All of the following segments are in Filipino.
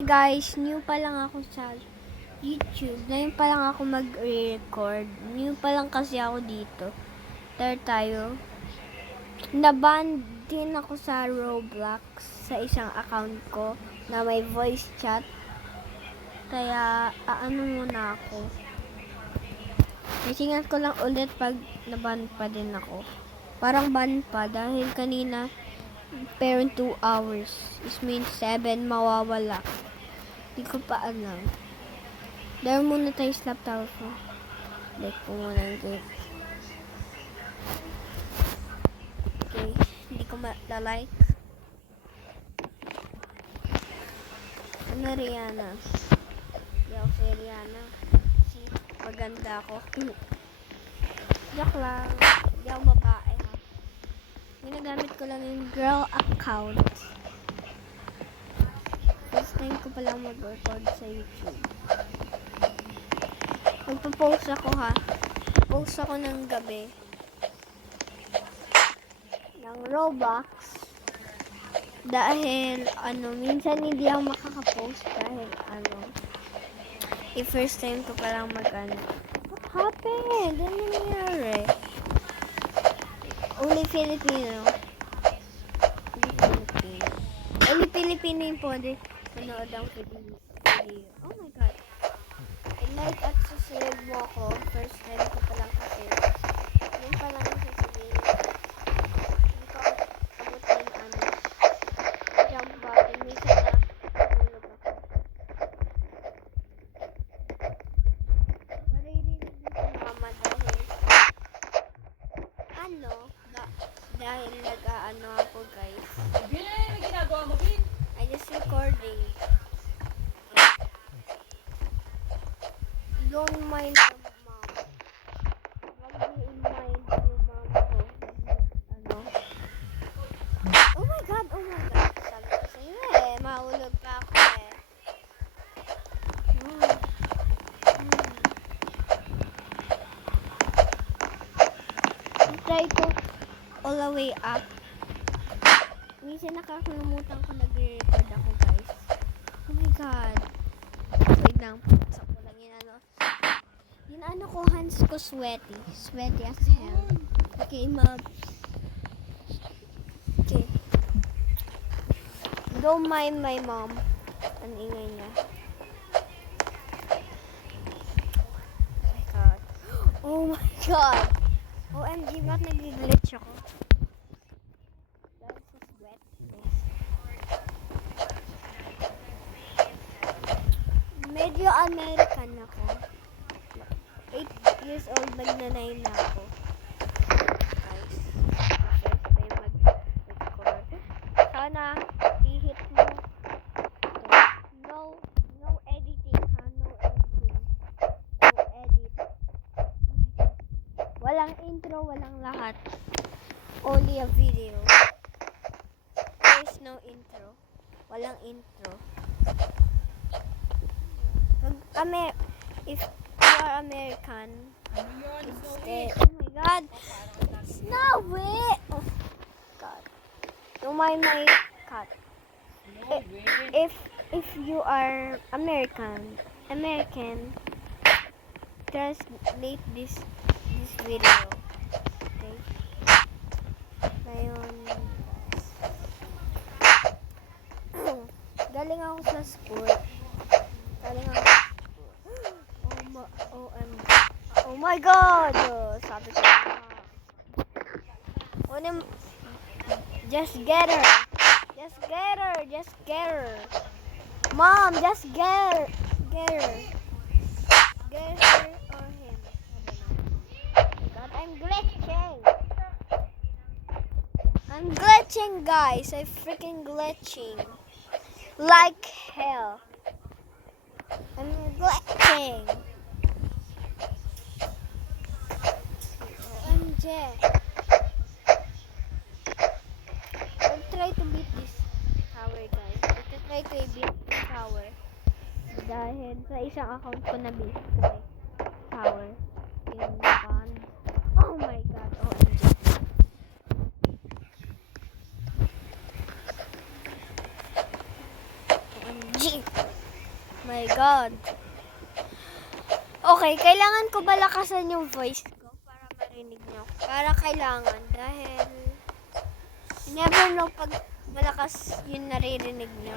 Guys, new pa lang ako sa YouTube. Ngayon pa lang ako mag-record. New pa lang kasi ako dito. Tara tayo. Naban din ako sa Roblox sa isang account ko na may voice chat. Kaya, ano muna ako. Nasingat ko lang ulit pag naban pa din ako. Parang ban pa dahil kanina pero 2 hours. This means 7 mawawala. Hindi ko pa alam. Dahil muna tayo sa laptop ko. Like po muna yung game. Okay. Hindi ko ma-like. Ano Rihanna? Hindi ako si Rihanna. Si maganda ako. Joke lang. Hindi ako babae ha. Ginagamit ko lang yung girl account. First time ko palang mag-record sa YouTube. Magpo-post ako ha. Post ako ng gabi. Ng Roblox. Dahil, minsan hindi ako makaka-post dahil, first time ko palang What happened? Ano nangyari? Only Filipino. Only Filipino yung pwede manood ang video. Oh my God. I-like at susunod mo ako. First time ko palang kasi. Yun palang yung sasabihin. Hindi ko abot yung jump button. Minsan na tulog ako. Maririnig mo si mama dahil nag-aano ako guys. May ginagawa mo, Bin? I just recording. Don't mind the mom. Wag niyo i-mind yung mom ko. Oh my God. Sabi ko sa'yo maulog pa ako Try ko all the way up. Minsan nakakalimutan ko nagre-record ako guys. Oh my God. Wait lang. Sakto lang yun ko hands ko sweaty. Sweaty as hell. Okay, Okay. Don't mind my mom. Ang ingay niya. Oh my God. OMG, ba't nag-glitch ako? Dahil sa sweatness. Medyo American ako. 8 years old, mag-9 na ako. Guys, first time mag-record. Sana, i-hit mo. No editing ha, no editing. No edit. Walang intro, walang lahat. Only a video. There's no intro. Walang intro. If you are American, instead, oh my God, Snowy! Oh God, don't mind my cat. If you are American, translate this video. Okay. Ngayon, galing ako sa school. Oh my God! Sabi ko na. Just get her. Mom, just get her. Get her or him. I don't know. God, I'm glitching, guys. I'm freaking glitching. Like hell. I'm glitching. OMG. I'll try to beat this tower, guys. I'll try to beat this tower. Dahil sa isang account ko na beat ko may tower. In bond. Oh my God. OMG. OMG. My God. Okay, kailangan ko ba lakasan yung voice ko para marinig nyo? Para kailangan dahil you never know pag malakas yung naririnig nyo.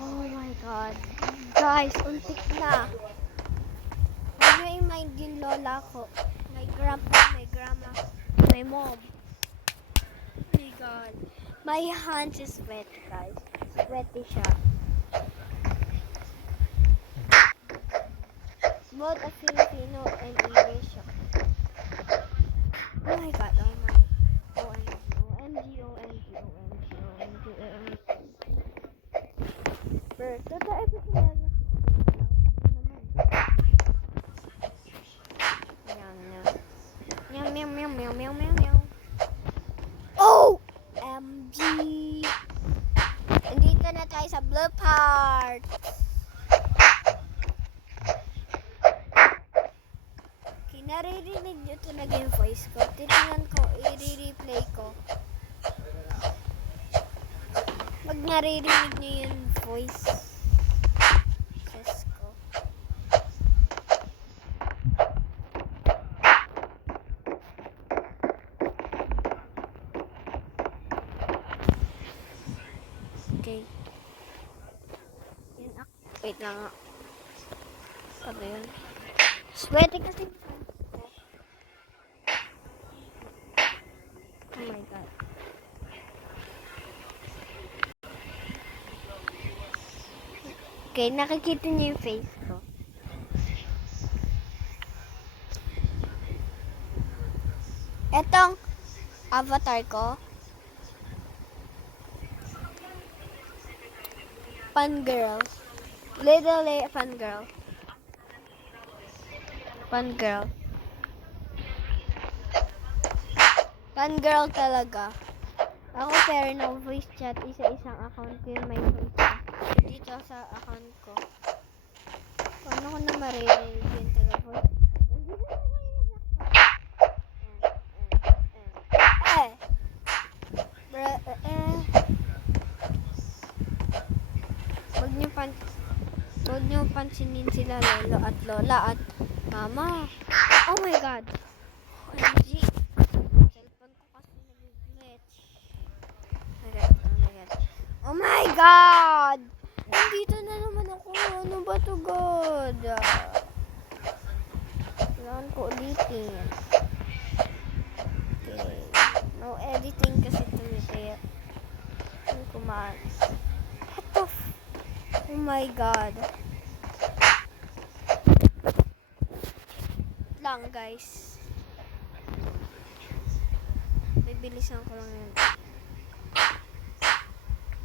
Oh my God. Guys, untik na. Huwag nyo i-mind yung lola ko. My grandpa, my grandma, my mom. Oh my God. My hands is wet, guys. Sweaty siya. Both a Filipino and English. Oh my God, oh my. OMG, OMG, OMG, OMG, OMG, OMG. Pero, tayo pa sila. Meow, meow, meow, meow, meow, meow, meow. Oh! MG! Nandito na tayo sa blue part. Okay, naririnig nyo talaga yung voice ko. Titingnan ko, i-replay ko. Pag naririnig nyo yung voice ko. Okay. Yun, wait lang nga. Sabi yun. Sweaty kasi. Oh my God. Okay, nakikita niyo yung face ko. Etong avatar ko. Fun girl. Little fun girl. Fun girl. Fun girl talaga. Ako pero no voice chat. Isa-isang account ko yung may voice chat. Dito sa account ko. Paano ko na maririnig yung taga voice Huwag niyo pansinin sila lolo at lola at mama. Oh my God. OMG. Cellphone ko kasi nag-glitch. Oh my God. Nandito na naman ako. Ano ba to, God? Kailangan ko ulitin. Okay. No editing kasi tumiti. Ano kumaan? What the Oh my God. Lang guys. Bibilisan ko lang yun.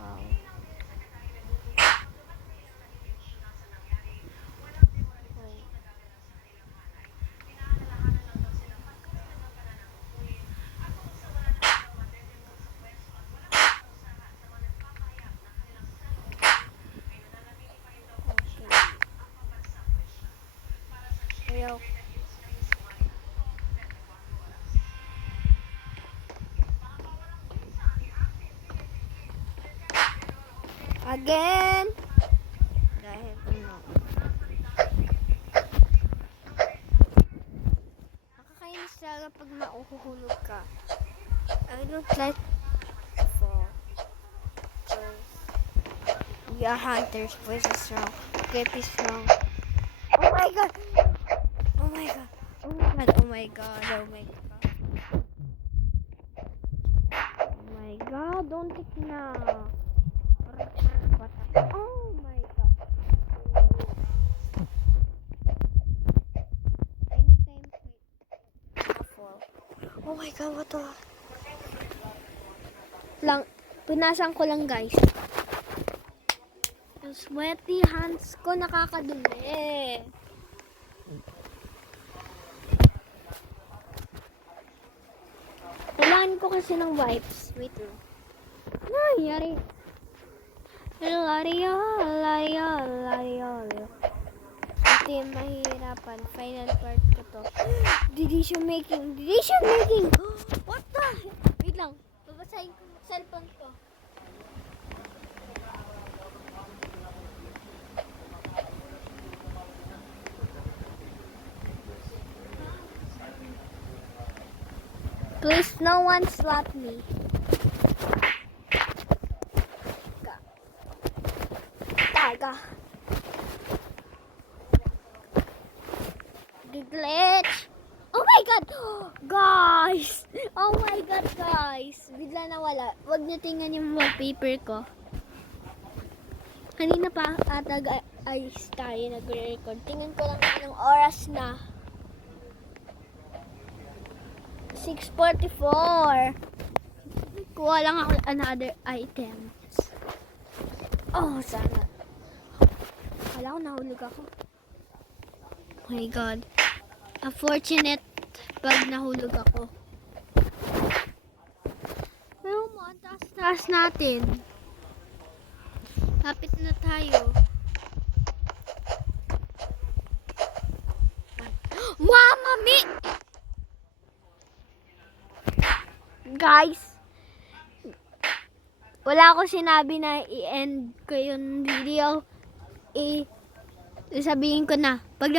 Wow. Ayaw. Again. Dahil ano. Nakakainis talaga pag mauhuhulog ka. I don't like fall. Yeah, Hunter's voice is strong. Cape is strong. Oh my God. Oh my God. Oh my God. Oh my God. Oh my God. Oh my God. Don't take na. Oh my God. Anytime fall. Oh my God. What the? Lang. Punasan ko lang guys. Yung sweaty hands ko nakakadumi. Kailangan ko kasi ng wipes. Wait lang. Nangyari. Lario. Team Mahirapan. Final part ko to. Decision making. Decision making. What the? Wait lang. Babasahin ko yung cellphone ko. Please, no one slap me. Taga. Glitch. Oh my god! Guys! Oh my god, guys! Bigla nawala. Huwag niyo tingnan yung wallpaper ko. Kanina pa ata ay tayo nagre-record. Tingnan ko lang anong oras na. 6:44. Kuha lang ako another items. Oh, sana. Kala ko nahulog ako. Oh my god. Unfortunate pag nahulog ako. Pero mo, ang taas-taas natin. Lapit na tayo. Mama mi! Guys, wala ako sinabi na i-end ko yung video. Sabihin ko na. Pag